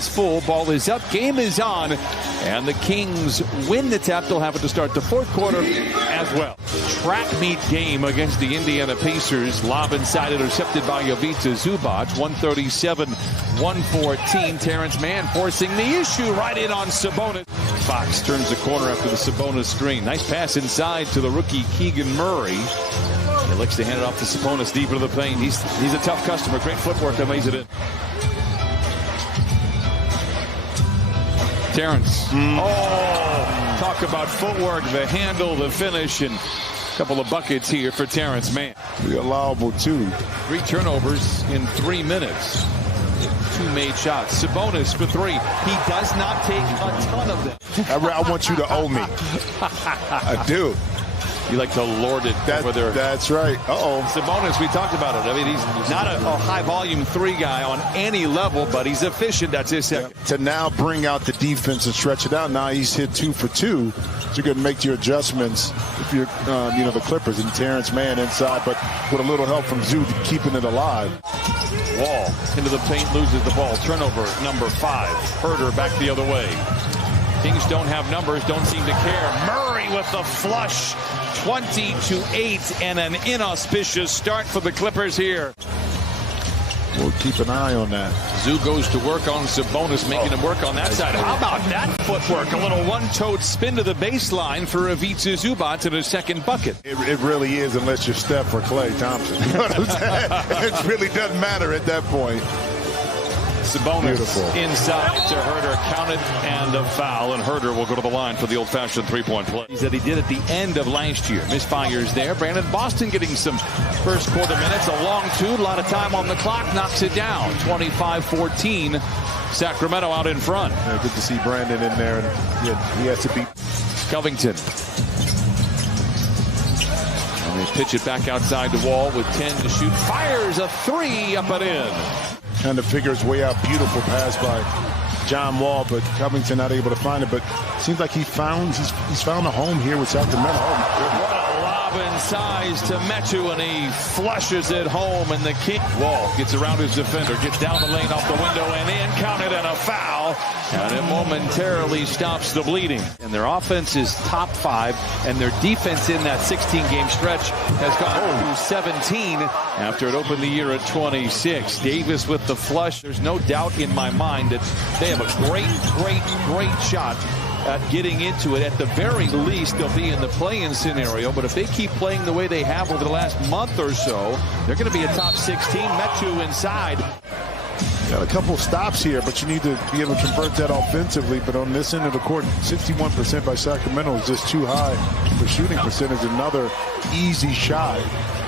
hands full. Ball is up. Game is on. And the Kings win the tap. They'll have it to start the fourth quarter as well. Track meet game against the Indiana Pacers. Lob inside, intercepted by Ivica Zubac. 137-114. Terrence Mann forcing the issue right in on Sabonis. Fox turns the corner after the Sabonis screen. Nice pass inside to the rookie Keegan Murray. He looks to hand it off to Sabonis deep into the paint. He's a tough customer. Great footwork that lays it in. Terrence. Oh, talk about footwork, the handle, the finish, and a couple of buckets here for Terrence Mann. Pretty allowable, too. 3 turnovers in 3 minutes. 2 made shots. Sabonis for 3. He does not take a ton of them. I want you to owe me. I do. You like to lord it over there. That's right. Sabonis, we talked about it. I mean, he's not a high-volume 3 guy on any level, but he's efficient. That's his second. To now bring out the defense and stretch it out. Now he's hit 2 for 2. So you're going to make your adjustments if you're, the Clippers, and Terrence Mann inside, but with a little help from Zoo keeping it alive. Wall into the paint, loses the ball. Turnover number 5. Herder back the other way. Kings don't have numbers, don't seem to care. Murray with the flush. 20-8 and an inauspicious start for the Clippers here. We'll keep an eye on that. Zoo goes to work on Sabonis, making him work on that side. How about that footwork? A little one-toed spin to the baseline for Ivica Zubac in his second bucket. It really is, unless you're Steph or Klay Thompson. You know what I'm saying? It really doesn't matter at that point. Sabonis inside to Herder, counted and a foul, and Herder will go to the line for the old-fashioned three-point play that he did at the end of last year. Misfires there. Brandon Boston getting some first quarter minutes. A long 2, a lot of time on the clock, knocks it down. 25-14. Sacramento out in front. Yeah, good to see Brandon in there, and he has to beat Covington. And they pitch it back outside the Wall with 10 to shoot. Fires a 3 up and in. Kind of figures way out. Beautiful pass by John Wall, but Covington not able to find it. But it seems like he's found a home here with Sacramento. What a lob inside to Metu, and he flushes it home. And the King Wall gets around his defender, gets down the lane off the window and in, counted, and a foul. And it momentarily stops the bleeding. And their offense is top 5, and their defense in that 16-game stretch has gone to 17 after it opened the year at 26. Davis with the flush. There's no doubt in my mind that they have a great shot at getting into it. At the very least, they'll be in the play-in scenario. But if they keep playing the way they have over the last month or so, they're going to be a top 16. Metu inside. Got a couple stops here, but you need to be able to convert that offensively. But on this end of the court, 61% by Sacramento is just too high for shooting percentage. Another easy shot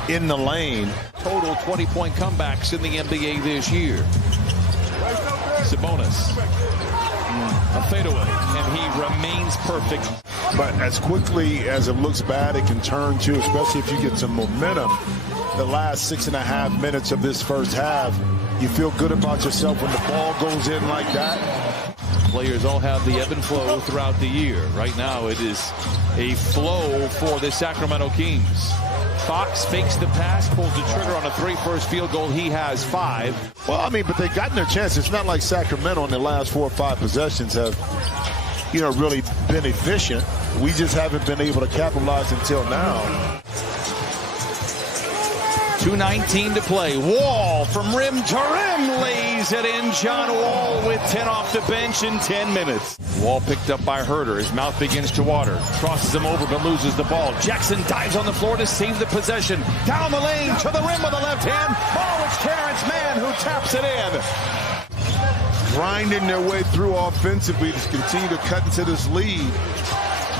in the lane. Total 20-point comebacks in the NBA this year. Sabonis. A fadeaway, and he remains perfect. But as quickly as it looks bad, it can turn too, especially if you get some momentum. The last 6.5 minutes of this first half, you feel good about yourself when the ball goes in like that. Players all have the ebb and flow throughout the year. Right now, it is a flow for the Sacramento Kings. Fox fakes the pass, pulls the trigger on a 3 first field goal. He has 5. Well, I mean, but they've gotten their chance. It's not like Sacramento in the last 4 or 5 possessions have, really been efficient. We just haven't been able to capitalize until now. 2:19 to play. Wall from rim to rim, lays it in. John Wall with 10 off the bench in 10 minutes. Wall picked up by Herder. His mouth begins to water. Crosses him over but loses the ball. Jackson dives on the floor to save the possession. Down the lane to the rim with the left hand. Oh, it's Terrence Mann who taps it in. Grinding their way through offensively to continue to cut into this lead.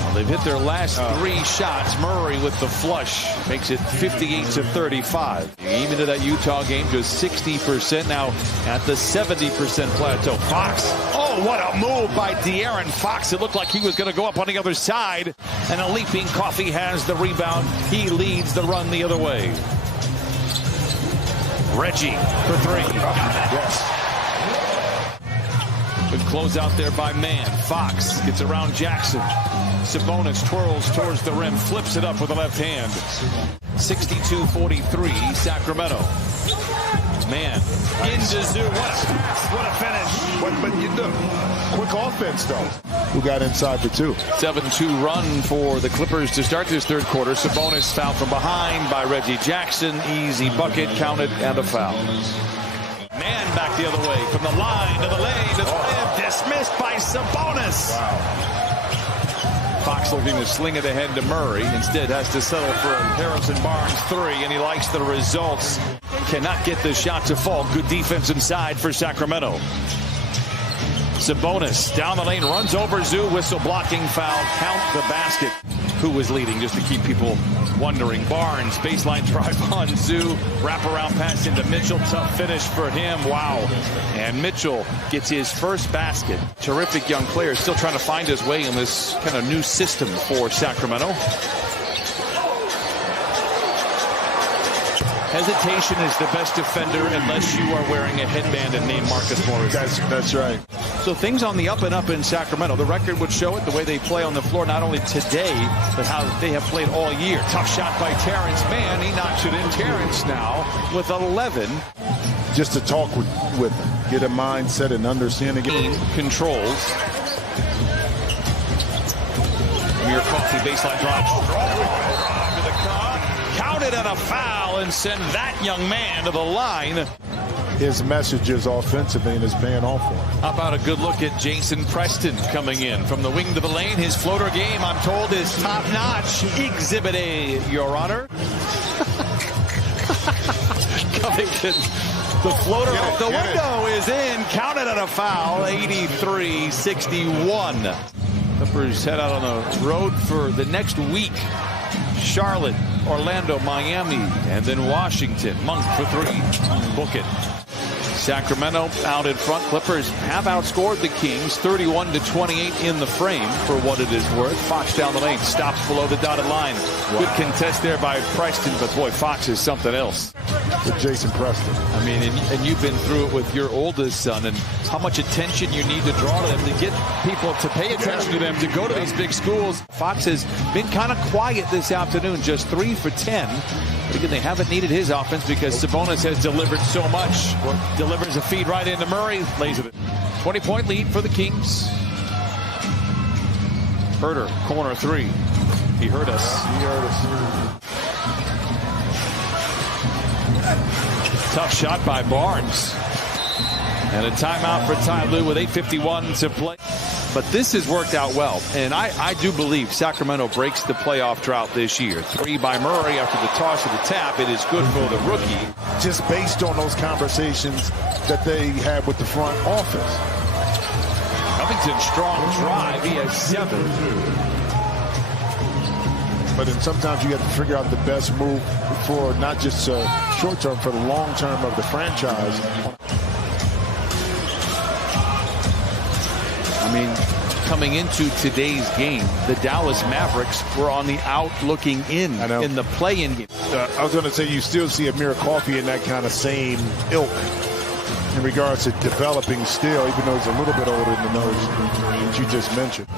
Well, they've hit their last 3 shots. Murray with the flush makes it 58-35. Even into that Utah game, just 60% now at the 70% plateau. Fox. Oh, what a move by De'Aaron Fox. It looked like he was going to go up on the other side. And a leaping Coffey has the rebound. He leads the run the other way. Reggie for 3. Yes. Good close out there by Mann. Fox gets around Jackson. Sabonis twirls towards the rim, flips it up with the left hand. 62-43, Sacramento. Man, into Zoo. What a pass. What a finish. But you know, quick offense, though. Who got inside for two? 7-2 run for the Clippers to start this third quarter. Sabonis fouled from behind by Reggie Jackson. Easy bucket, counted, and a foul. Man back the other way from the line to the lane to the rim. Dismissed by Sabonis. Wow. Fox looking to sling it ahead to Murray. Instead has to settle for Harrison Barnes 3, and he likes the results. Cannot get the shot to fall. Good defense inside for Sacramento. Sabonis down the lane, runs over Zoo. Whistle, blocking foul. Count the basket. Who was leading, just to keep people wondering. Barnes, baseline drive on Zoo. Wraparound pass into Mitchell. Tough finish for him. Wow. And Mitchell gets his first basket. Terrific young player, still trying to find his way in this kind of new system for Sacramento. Hesitation is the best defender unless you are wearing a headband and named Marcus Morris. That's right. So things on the up and up in Sacramento. The record would show it, the way they play on the floor, not only today, but how they have played all year. Tough shot by Terrence Mann. He knocks it in. Terrence now with 11. Just to talk with them, get a mindset and understanding. Controls. Amir Coffey, baseline drive. To the car. Counted and a foul, and send that young man to the line. His messages offensively and is paying off for him. How about a good look at Jason Preston coming in from the wing to the lane? His floater game, I'm told, is top-notch. Exhibit A, Your Honor. Covington, the floater off the window is in. Counted on a foul, 83-61. Clippers head out on the road for the next week. Charlotte, Orlando, Miami, and then Washington. Monk for 3. Book it. Sacramento out in front. Clippers have outscored the Kings 31-28 in the frame, for what it is worth. Fox down the lane, stops below the dotted line. Wow. Good contest there by Preston, but boy, Fox is something else. With Jason Preston. I mean, and you've been through it with your oldest son, and how much attention you need to draw to them to get people to pay attention to them, to go to these big schools. Fox has been kind of quiet this afternoon, just 3 for 10. But again, they haven't needed his offense because Sabonis has delivered so much. Delivers a feed right into Murray, lays it. 20-point lead for the Kings. Herter, corner 3. He heard us. Tough shot by Barnes. And a timeout for Ty Lue with 8:51 to play. But this has worked out well, and I do believe Sacramento breaks the playoff drought this year. 3 by Murray after the toss of the tap. It is good for the rookie. Just based on those conversations that they had with the front office. Covington, strong drive. He has 7. But then sometimes you have to figure out the best move for not just short term, for the long term of the franchise. I mean, coming into today's game, the Dallas Mavericks were on the out looking in the play-in game. I was going to say, you still see Amir Coffey in that kind of same ilk in regards to developing still, even though he's a little bit older than those that you just mentioned.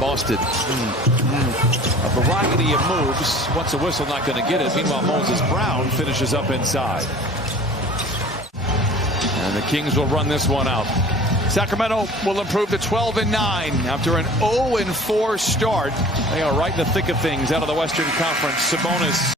Boston. A variety of moves. Once a whistle, not going to get it. Meanwhile, Moses Brown finishes up inside. And the Kings will run this one out. Sacramento will improve to 12-9 after an 0-4 start. They are right in the thick of things out of the Western Conference. Sabonis